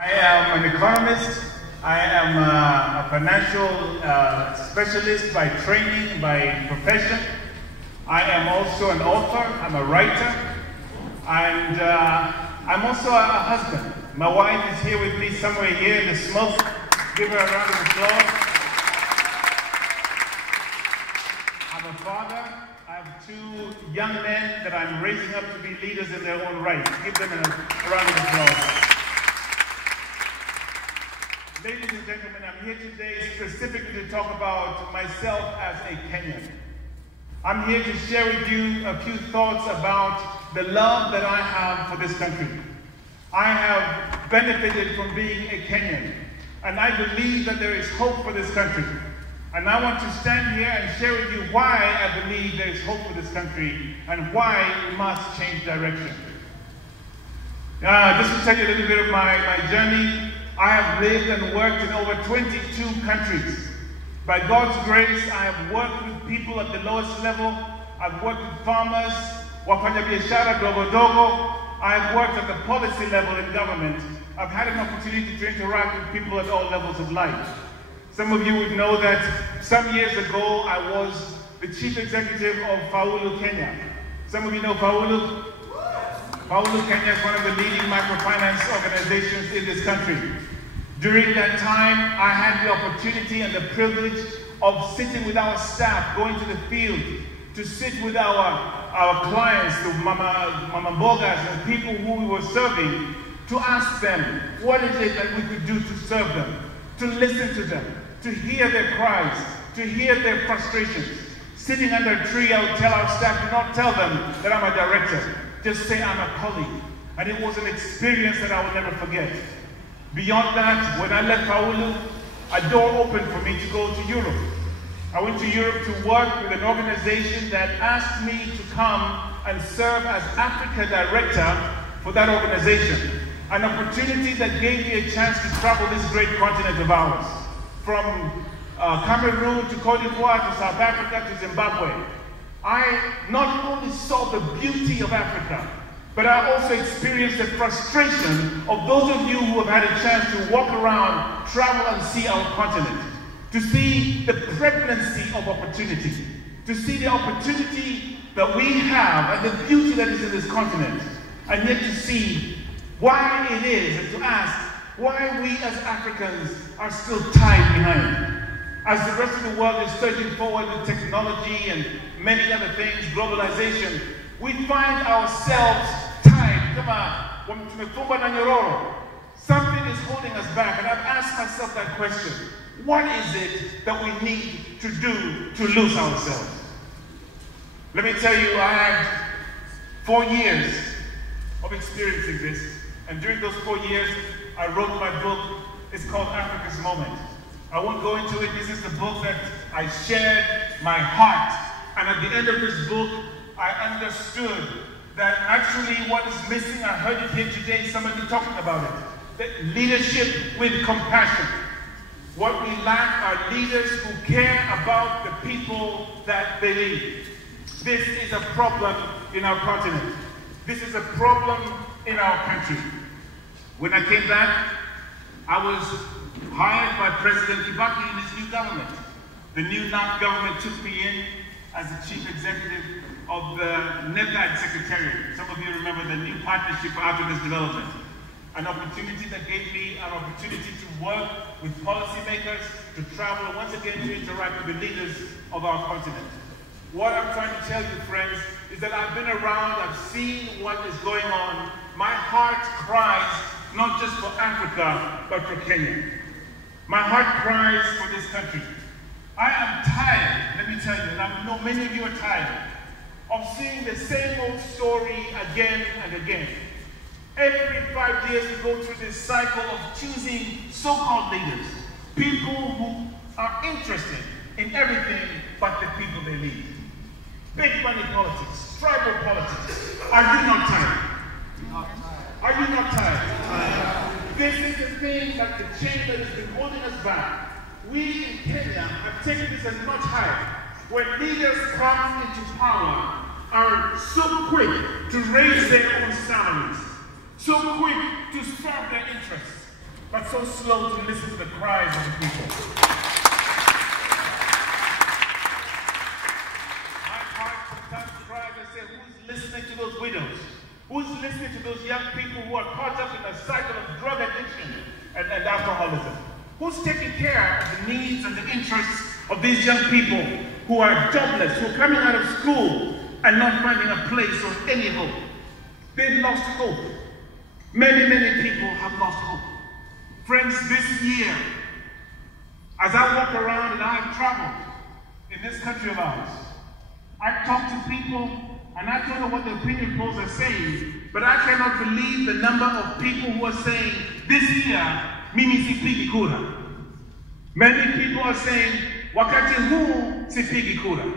I am an economist. I am a financial specialist by training, by profession. I am also an author. I'm a writer. And I'm also a husband. My wife is here with me somewhere here in the smoke. Give her a round of applause. I'm a father. I have two young men that I'm raising up to be leaders in their own right. Give them a round of applause. Ladies and gentlemen, I'm here today specifically to talk about myself as a Kenyan. I'm here to share with you a few thoughts about the love that I have for this country. I have benefited from being a Kenyan, and I believe that there is hope for this country. And I want to stand here and share with you why I believe there is hope for this country and why we must change direction. Just to tell you a little bit of my journey, I have lived and worked in over 22 countries. By God's grace, I have worked with people at the lowest level. I've worked with farmers, wafanyabiashara dogo dogo. I've worked at the policy level in government. I've had an opportunity to interact with people at all levels of life. Some of you would know that some years ago, I was the chief executive of Faulu Kenya. Some of you know Faulu? Faulu Kenya is one of the leading microfinance organizations in this country. During that time, I had the opportunity and the privilege of sitting with our staff, going to the field, to sit with our clients, the Mama Bogas and people who we were serving, to ask them, what is it that we could do to serve them, to listen to them, to hear their cries, to hear their frustrations. Sitting under a tree, I would tell our staff, do not tell them that I'm a director. Just say I'm a colleague. And it was an experience that I will never forget. Beyond that, when I left Faulu, a door opened for me to go to Europe. I went to Europe to work with an organization that asked me to come and serve as Africa Director for that organization. An opportunity that gave me a chance to travel this great continent of ours. From Cameroon to Cote d'Ivoire to South Africa to Zimbabwe. I not only saw the beauty of Africa, but I also experienced the frustration of those of you who have had a chance to walk around, travel and see our continent, to see the pregnancy of opportunity, to see the opportunity that we have and the beauty that is in this continent, and yet to see why it is, and to ask why we as Africans are still tied behind. As the rest of the world is surging forward with technology and many other things, globalization, we find ourselves tied. Come on, something is holding us back, and I've asked myself that question. What is it that we need to do to lose ourselves? Let me tell you, I had 4 years of experiencing this, and during those 4 years, I wrote my book. It's called Africa's Moment. I won't go into it. This is the book that I shared my heart. And at the end of this book, I understood that actually what is missing, I heard it here today, somebody talking about it, that leadership with compassion. What we lack are leaders who care about the people that they lead. This is a problem in our continent. This is a problem in our country. When I came back, I was hired by President Kibaki in his new government. The new NAP government took me in as the chief executive of the NEPAD Secretariat. Some of you remember the New Partnership for Africa's Development. An opportunity that gave me an opportunity to work with policymakers, to travel, and once again to interact with the leaders of our continent. What I'm trying to tell you, friends, is that I've been around, I've seen what is going on. My heart cries not just for Africa, but for Kenya. My heart cries for this country. I am tired, let me tell you, and I know many of you are tired, of seeing the same old story again and again. Every 5 years we go through this cycle of choosing so-called leaders, people who are interested in everything but the people they lead. Big money politics, tribal politics. Are you not tired? Are you not tired? This is the thing, that the chain that has been holding us back. We in Kenya have taken this a notch higher. When leaders come into power, are so quick to raise their own salaries, so quick to serve their interests, so slow to listen to the cries of the people. My heart sometimes cries and says, who's listening to those widows? Who's listening to those young people who are caught up in a cycle of drug addiction and alcoholism? Who's taking care of the needs and the interests of these young people who are jobless, who are coming out of school and not finding a place or any hope? They've lost hope. Many, many people have lost hope. Friends, this year, as I walk around and I have traveled in this country of ours, I've talked to people and I don't know what the opinion polls are saying, but I cannot believe the number of people who are saying, this year, mimi sipigi kura. Many people are saying, wakati huu sipigi kura.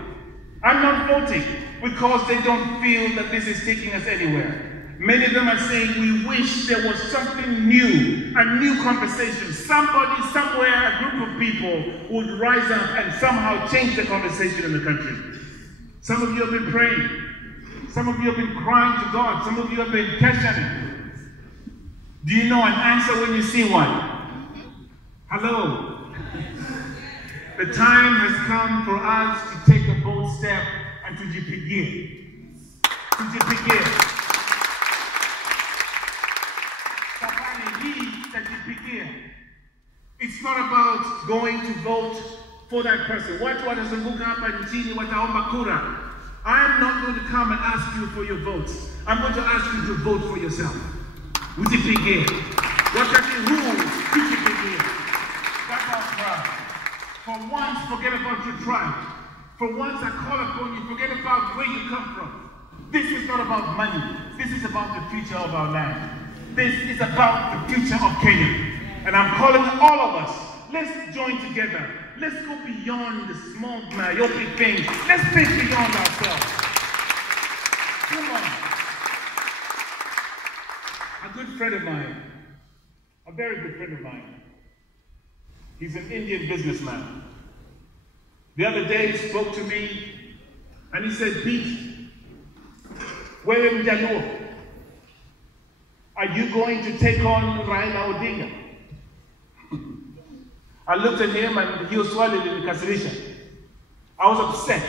I'm not voting because they don't feel that this is taking us anywhere. Many of them are saying, we wish there was something new, a new conversation. Somebody, somewhere, a group of people would rise up and somehow change the conversation in the country. Some of you have been praying. Some of you have been crying to God. Some of you have been questioning. Do you know an answer when you see one? Hello. The time has come for us to take a bold step and to begin. To begin. It's not about going to vote for that person. Watu wanazunguka hapa nchini wataomba kura. I'm not going to come and ask you for your votes. I'm going to ask you to vote for yourself. Ujipige. Wakati huu, ujipige. That's our cry. For once, forget about your tribe. For once, I call upon you, forget about where you come from. This is not about money. This is about the future of our land. This is about the future of Kenya. And I'm calling all of us, let's join together. Let's go beyond the small, myopic things. Let's think beyond ourselves. Come on. A good friend of mine, a very good friend of mine, he's an Indian businessman. The other day he spoke to me and he said, Pete, wewe Mjaluo, are you going to take on Raila Ondeng? I looked at him and he was swallowed in Kasrisha. I was upset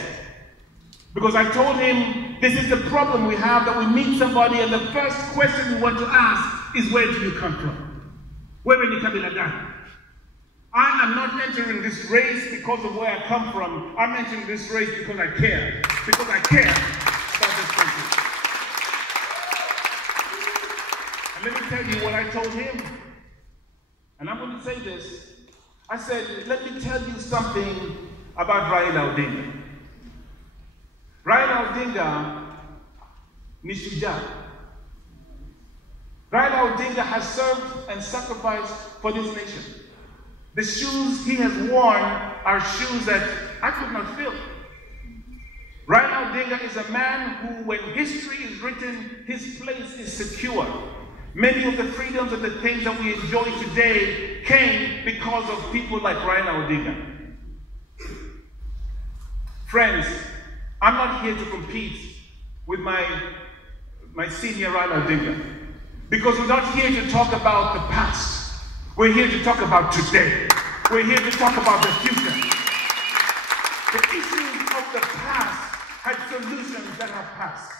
because I told him this is the problem we have, that we meet somebody and the first question we want to ask is, where do you come from? Where ni kabila gani? I am not entering this race because of where I come from. I'm entering this race because I care. Because I care about this country. And let me tell you what I told him. And I'm going to say this. I said, let me tell you something about Raila Ondeng. Raila Ondeng ni shujaa. Raila Ondeng has served and sacrificed for this nation. The shoes he has worn are shoes that I could not fill. Raila Ondeng is a man who, when history is written, his place is secure. Many of the freedoms and the things that we enjoy today came because of people like Raila Ondeng. Friends, I'm not here to compete with my senior Raila Ondeng, because we're not here to talk about the past. We're here to talk about today. We're here to talk about the future. The issues of the past had solutions that have passed.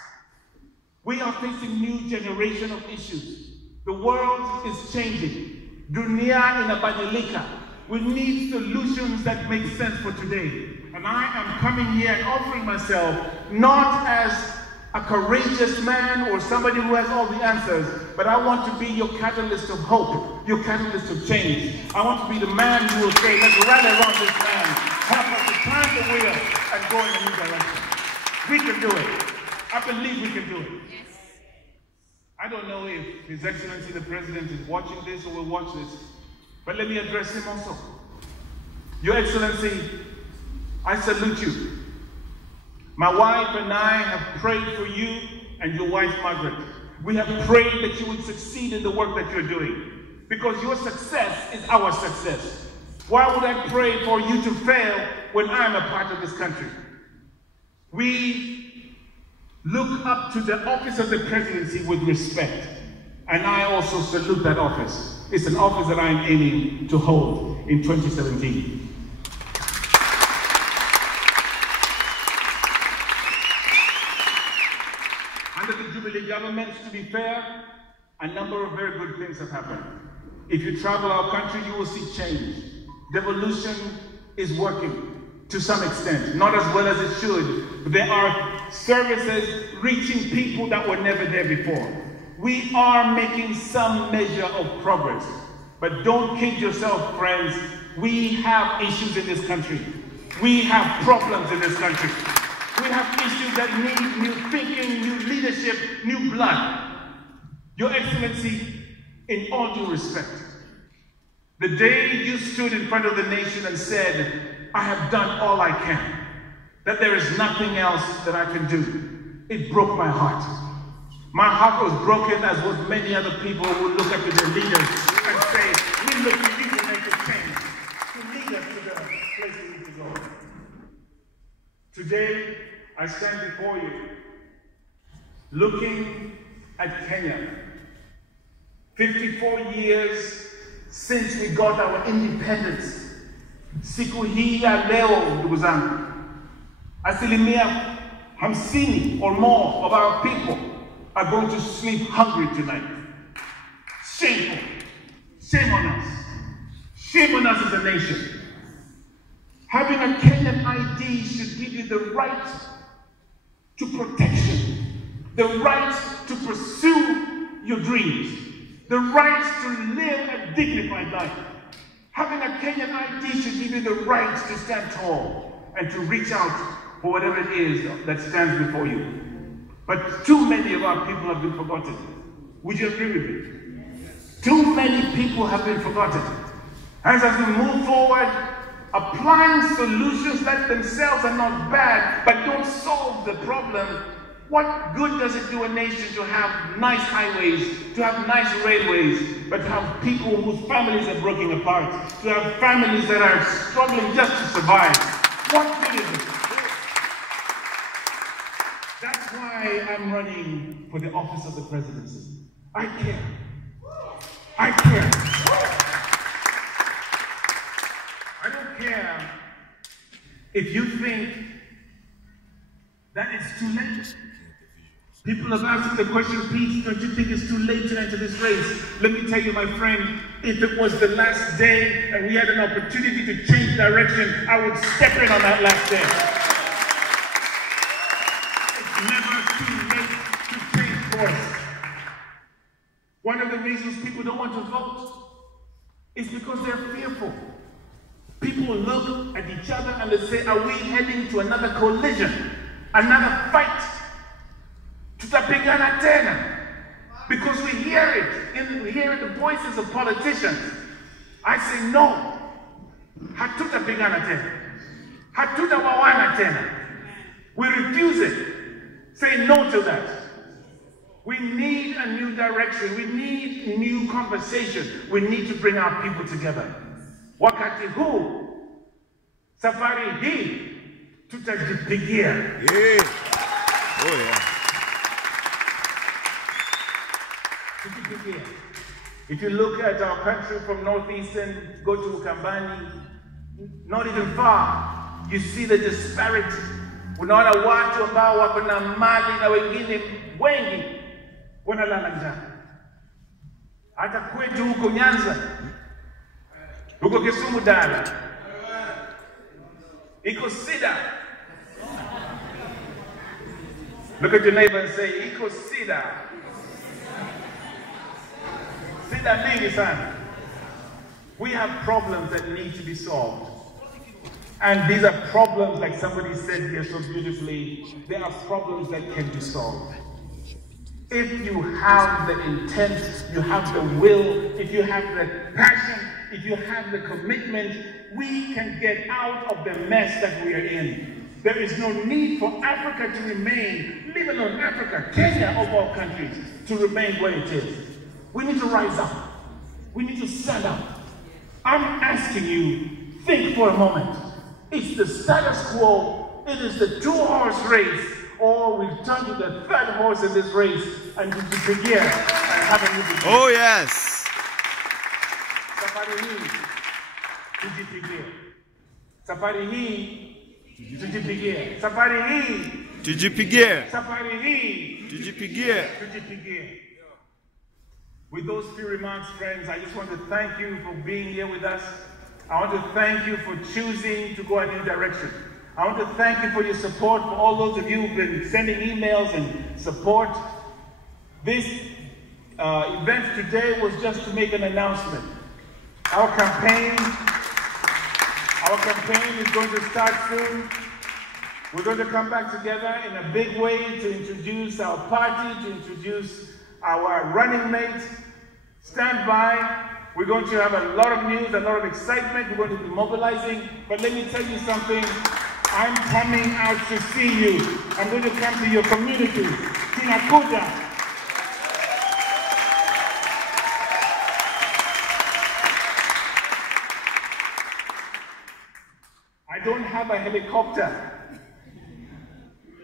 We are facing new generation of issues. The world is changing. Dunia inabadilika. We need solutions that make sense for today. And I am coming here and offering myself not as a courageous man or somebody who has all the answers, but I want to be your catalyst of hope, your catalyst of change. I want to be the man who will say, let's rally around this man, help us to turn the wheel and go in a new direction. We can do it. I believe we can do it. I don't know if His Excellency the President is watching this or will watch this, but let me address him also. Your Excellency, I salute you. My wife and I have prayed for you and your wife, Margaret. We have prayed that you would succeed in the work that you're doing, because your success is our success. Why would I pray for you to fail when I'm a part of this country? We look up to the office of the presidency with respect. And I also salute that office. It's an office that I am aiming to hold in 2017. Under the Jubilee government, to be fair, a number of very good things have happened. If you travel our country, you will see change. Devolution is working to some extent, not as well as it should, but there are services reaching people that were never there before. We are making some measure of progress, but don't kid yourself, friends. We have issues in this country. We have problems in this country. We have issues that need new thinking, new leadership, new blood. Your Excellency, in all due respect, the day you stood in front of the nation and said, I have done all I can, that there is nothing else that I can do, it broke my heart. My heart was broken, as with many other people who look up to their leaders and say, we look to you to make a change, to lead us to the place we need to go. Today, I stand before you, looking at Kenya. 54 years since we got our independence. Siku hii ya leo, ndugu zangu, asilimia 50 or more of our people are going to sleep hungry tonight. Shameful. Shame on us. Shame on us as a nation. Having a Kenyan ID should give you the right to protection, the right to pursue your dreams, the right to live a dignified life. Having a Kenyan ID should give you the right to stand tall and to reach out for whatever it is that stands before you. But too many of our people have been forgotten. Would you agree with me? Too many people have been forgotten. As we move forward, applying solutions that themselves are not bad, but don't solve the problem, what good does it do a nation to have nice highways, to have nice railways, but to have people whose families are breaking apart, to have families that are struggling just to survive? What good is it? That's why I'm running for the office of the presidency. I care. I care. I don't care if you think that it's too late. People have asked the question, Pete, don't you think it's too late to enter this race? Let me tell you, my friend, if it was the last day and we had an opportunity to change direction, I would step in on that last day. It's never too late to change course. One of the reasons people don't want to vote is because they're fearful. People look at each other and they say, are we heading to another collision, another fight? Tutapigana tena. Because we hear it, we hear the voices of politicians. I say no. Hatutapigana tena. Hatutawawana tena. We refuse it. Say no to that. We need a new direction. We need new conversation. We need to bring our people together. Wakati huu, safari hii, tutajipigia. Yeah. Oh yeah. If you look at our country from northeastern, go to Ukambani, not even far, you see the disparity. Unaona watu ambao wako na mali na wengine wengi wanalala njaa. Hata kwetu huko Nyanza, huko Kisumu Dala, iko sida. Look at your neighbor and say, iko sida. Sida mingi sana. We have problems that need to be solved. And these are problems, like somebody said here so beautifully, they are problems that can be solved. If you have the intent, you have the will, if you have the passion, if you have the commitment, we can get out of the mess that we are in. There is no need for Africa to remain, leave alone Africa, Kenya of all countries, to remain where it is. We need to rise up. We need to stand up. I'm asking you, think for a moment. It's the status quo, it is the two-horse race, or we turn to the third horse in this race and to begin and have a new beginning. Oh, yes. Safari hii tujipigie. Safari hii tujipigie. Safari hii Tujipigie. Safari hii Tujipigie. tujipigie. With those few remarks, friends, I just want to thank you for being here with us. I want to thank you for choosing to go a new direction. I want to thank you for your support, for all those of you who've been sending emails and support. This event today was just to make an announcement. Our campaign is going to start soon. We're going to come back together in a big way to introduce our party, to introduce our running mate. Stand by. We're going to have a lot of news, a lot of excitement. We're going to be mobilizing. But let me tell you something. I'm coming out to see you. I'm going to come to your community. Tinakuja. I don't have a helicopter.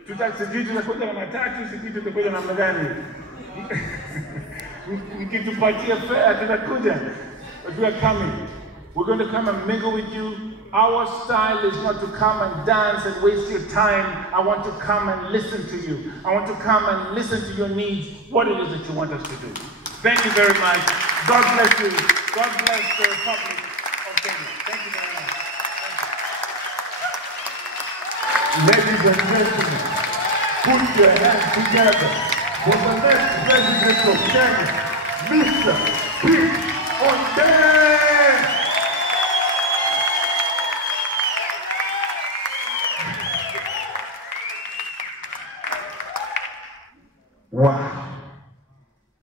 Tutakuja na matatu, sisi tutakuja na magari. Mkitupatia fare tutakuja. But we are coming. We're going to come and mingle with you. Our style is not to come and dance and waste your time. I want to come and listen to you. I want to come and listen to your needs, what it is that you want us to do. Thank you very much. God bless you. God bless the Republic of Kenya. Thank you very much. Ladies and gentlemen, put your hands together for the next president of Kenya, Mr. Ondeng.